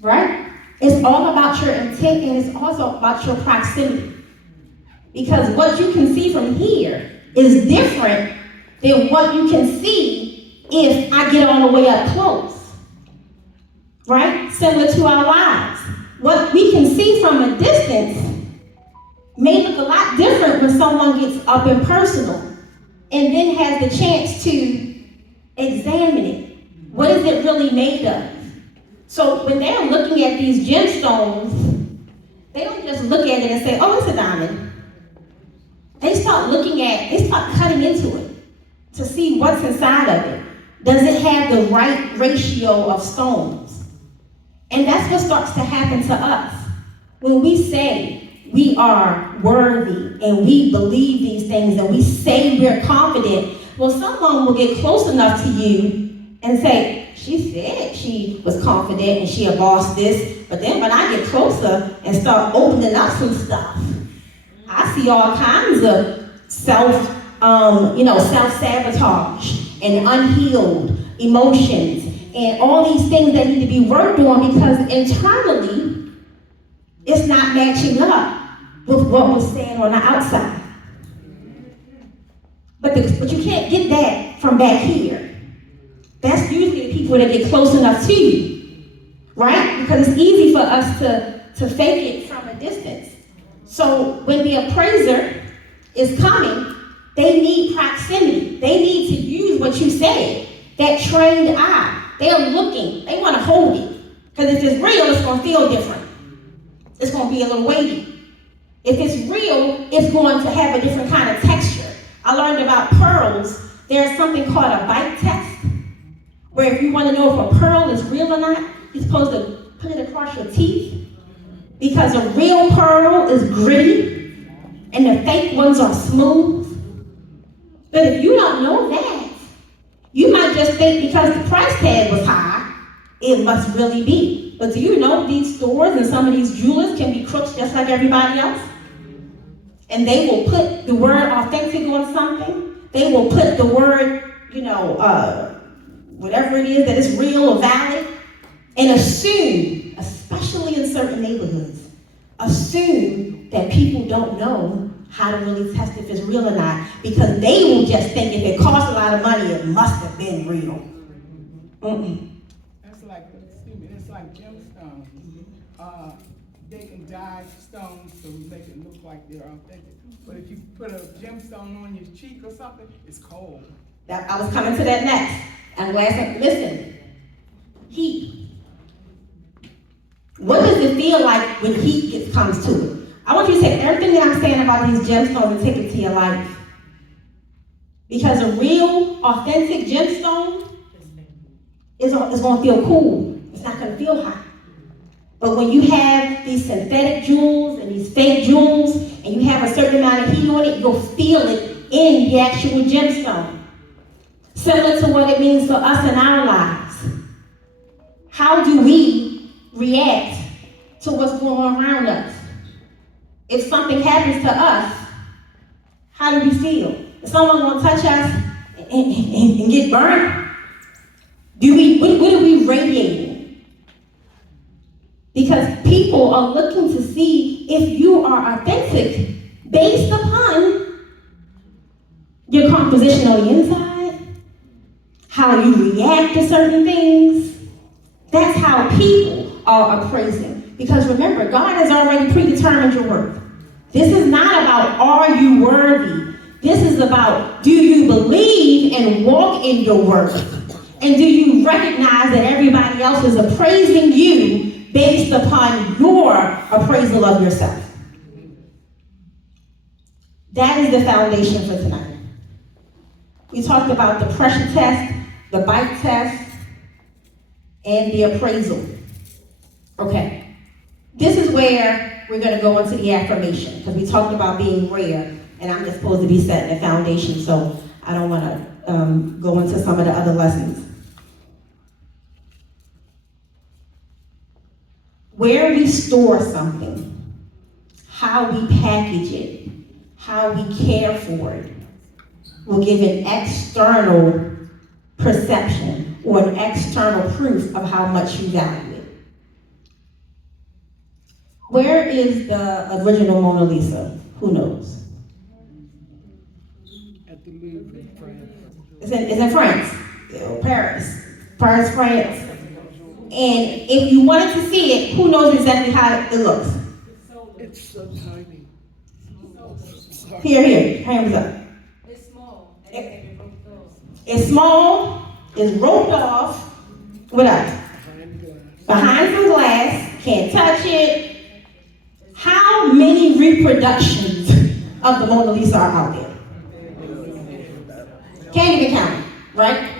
right? It's all about your intent, and it's also about your proximity. Because what you can see from here is different than what you can see if I get all the way up close. Right? Similar to our lives. What we can see from a distance may look a lot different when someone gets up and personal and then has the chance to examine it. What is it really made of? So when they're looking at these gemstones, they don't just look at it and say, oh, it's a diamond. They start cutting into it to see what's inside of it. Does it have the right ratio of stones? And that's what starts to happen to us. When we say we are worthy and we believe these things and we say we're confident, well, someone will get close enough to you and say, she said she was confident and she had bossed this, but then when I get closer and start opening up some stuff, I see all kinds of self-sabotage and unhealed emotions and all these things that need to be worked on because internally it's not matching up with what was saying on the outside. But you can't get that from back here. That's usually the people that get close enough to you, right? Because it's easy for us to fake it from a distance. So when the appraiser is coming, they need proximity. They need to use what you said, that trained eye. They're looking, they want to hold it. Because if it's real, it's going to feel different. It's going to be a little weighty. If it's real, it's going to have a different kind of texture. I learned about pearls. There's something called a bite test, where if you want to know if a pearl is real or not, you're supposed to put it across your teeth. Because a real pearl is gritty, and the fake ones are smooth. But if you don't know that, you might just think because the price tag was high, it must really be. But do you know these stores and some of these jewelers can be crooks just like everybody else? And they will put the word authentic on something. They will put the word, whatever it is that is real or valid, and assume, especially in certain neighborhoods, assume that people don't know how to really test if it's real or not, because they will just think if it costs a lot of money, it must have been real. It's like gemstones. They can dye stones to make it look like they're authentic. But if you put a gemstone on your cheek or something, it's cold. I was coming to that next. I'm glad. Listen, heat. What does it feel like when heat comes to it? I want you to take everything that I'm saying about these gemstones and take it to your life. Because a real, authentic gemstone is going to feel cool. It's not going to feel hot. But when you have these synthetic jewels and these fake jewels, and you have a certain amount of heat on it, you'll feel it in the actual gemstone. Similar to what it means for us in our lives. How do we react to what's going on around us? If something happens to us, how do we feel? Is someone going to touch us and get burned? What are we radiating? Because people are looking to see if you are authentic based upon your composition on the inside, how you react to certain things. That's how people are appraising. Because remember, God has already predetermined your worth. This is not about are you worthy. This is about do you believe and walk in your worth? And do you recognize that everybody else is appraising you based upon your appraisal of yourself? That is the foundation for tonight. We talked about the pressure test, the bite test, and the appraisal. Okay. This is where we're going to go into the affirmation, because we talked about being rare, and I'm just supposed to be setting a foundation, so I don't want to go into some of the other lessons. Where we store something, how we package it, how we care for it, will give an external perception or an external proof of how much you value it. Where is the original Mona Lisa? Who knows? At the Louvre in France. It's in France. Paris. Paris, France. And if you wanted to see it, who knows exactly how it looks? It's so tiny. Here, hands up. It's small. It's small, it's roped off. What else? Behind some glass, can't touch it. How many reproductions of the Mona Lisa are out there? Can't even count, right?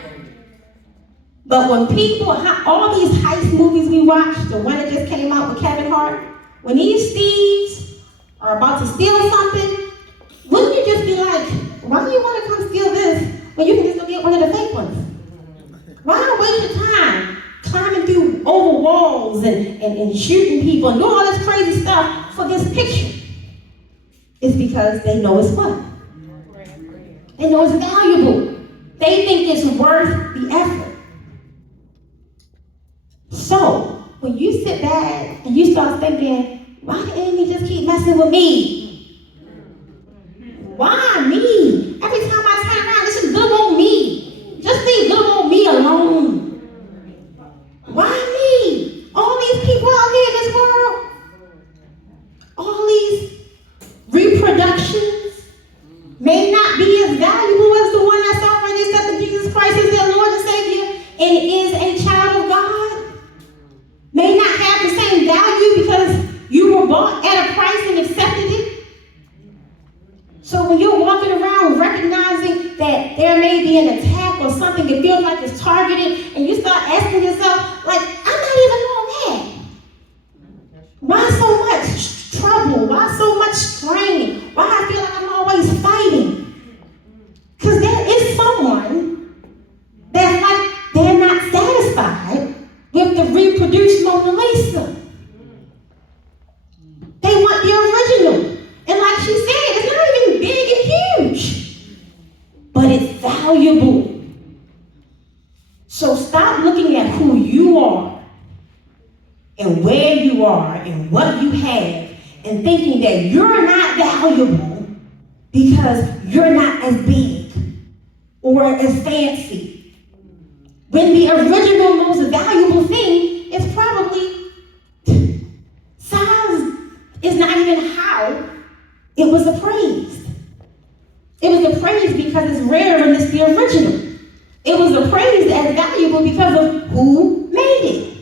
But when people, all these heist movies we watch, the one that just came out with Kevin Hart, when these thieves are about to steal something, wouldn't you just be like, why do you want to come steal this when you can just go get one of the fake ones? Why waste your time climbing through over walls and shooting people and doing all this crazy stuff for this picture? It's because they know it's what? They know it's valuable. They think it's worth the effort. So, when you sit back and you start thinking, why the enemy just keep messing with me? Why me? Every time I turn around, this is good old me. Just leave good old me alone. Why me? All these people out here in this world, all these reproductions may not be as valuable as the one that's already accepted Jesus Christ as their Lord and Savior and is a child of God. May not have the same value because you were bought at a price and accepted it. So when you're walking around recognizing that there may be an attack or something that feels like it's targeted, and you start asking yourself, like, I'm not even on that. Why so much trouble? Why so much strain? Why I feel like I'm always fighting? Because there is someone that's like they're not satisfied with the reproduced Mona Lisa. They want the original. And like she said, it's not even big and huge, but it's valuable. So stop looking at who you are and where you are and what you have and thinking that you're not valuable because you're not as big or as fancy. When the original, most valuable thing is probably size is not even how it was appraised. It was appraised because it's rare and it's the original. It was appraised as valuable because of who made it.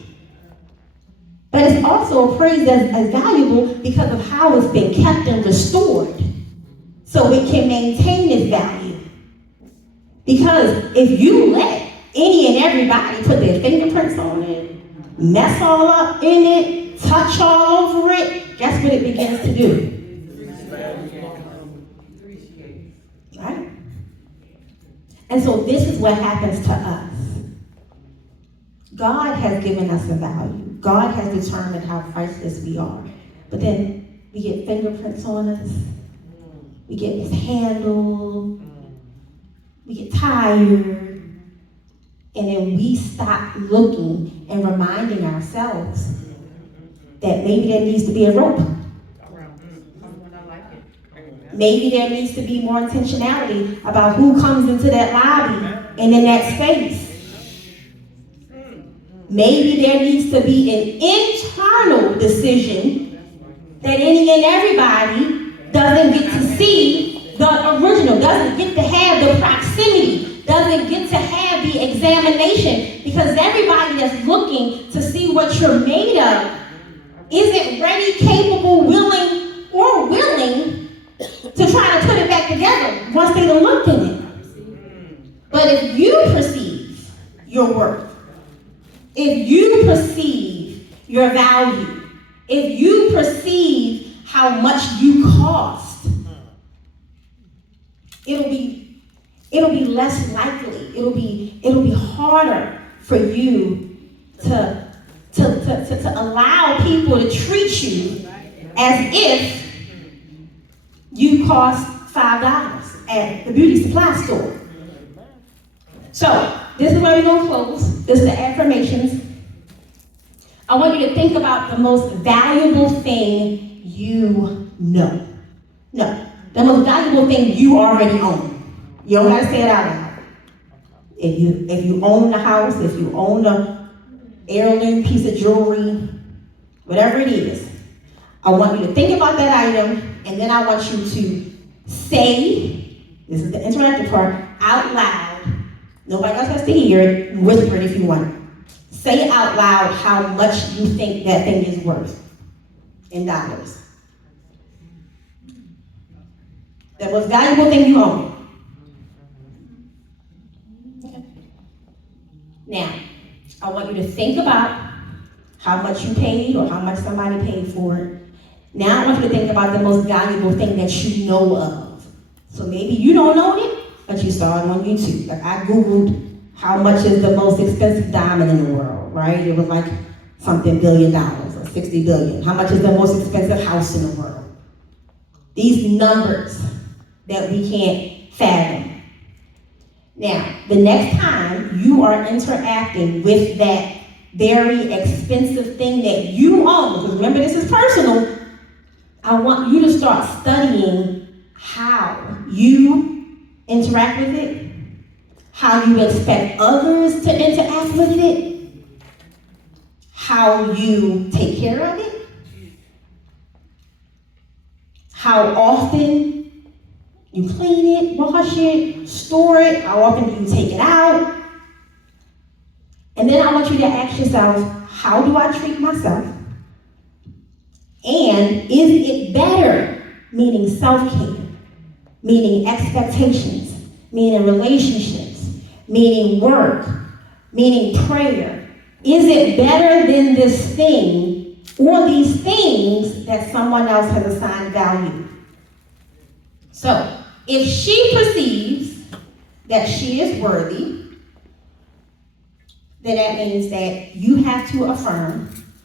But it's also appraised as valuable because of how it's been kept and restored so it can maintain its value. Because if you let any and everybody put their fingerprints on it, mess all up in it, touch all over it, guess what it begins to do? Right? And so this is what happens to us. God has given us a value. God has determined how priceless we are. But then we get fingerprints on us. We get mishandled. We get tired. And then we stop looking and reminding ourselves that maybe there needs to be a rope. Maybe there needs to be more intentionality about who comes into that lobby and in that space. Maybe there needs to be an internal decision that any and everybody doesn't get to see the original, doesn't get to have the proximity, doesn't get to have the examination, because everybody that's looking to see what you're made of isn't ready, capable, willing, or willing to try to put it back together once they done looked in it. But if you perceive your worth, if you perceive your value, if you perceive how much you cost, it'll be less likely, it'll be harder for you to allow people to treat you as if you cost $5 at the beauty supply store. So, this is where we're going to close. This is the affirmations. I want you to think about the most valuable thing you know. No, the most valuable thing you already own. You don't gotta say it out loud. If you own the house, if you own the heirloom piece of jewelry, whatever it is, I want you to think about that item, and then I want you to say, this is the interactive part, out loud. Nobody else has to hear it. Whisper it if you want. Say out loud how much you think that thing is worth in dollars. The most valuable thing you own. Okay. Now, I want you to think about how much you paid or how much somebody paid for it. Now I want you to think about the most valuable thing that you know of. So maybe you don't own it, but you saw it on YouTube. Like I Googled how much is the most expensive diamond in the world, right? It was like something $1 billion or 60 billion. How much is the most expensive house in the world? These numbers that we can't fathom. Now, the next time you are interacting with that very expensive thing that you own, because remember this is personal, I want you to start studying how you interact with it, how you expect others to interact with it, how you take care of it, how often you clean it, wash it, store it, how often do you take it out. And then I want you to ask yourself, how do I treat myself? And is it better, meaning self-care, meaning expectations, meaning relationships, meaning work, meaning prayer? Is it better than this thing or these things that someone else has assigned value? So, if she perceives that she is worthy, then that means that you have to affirm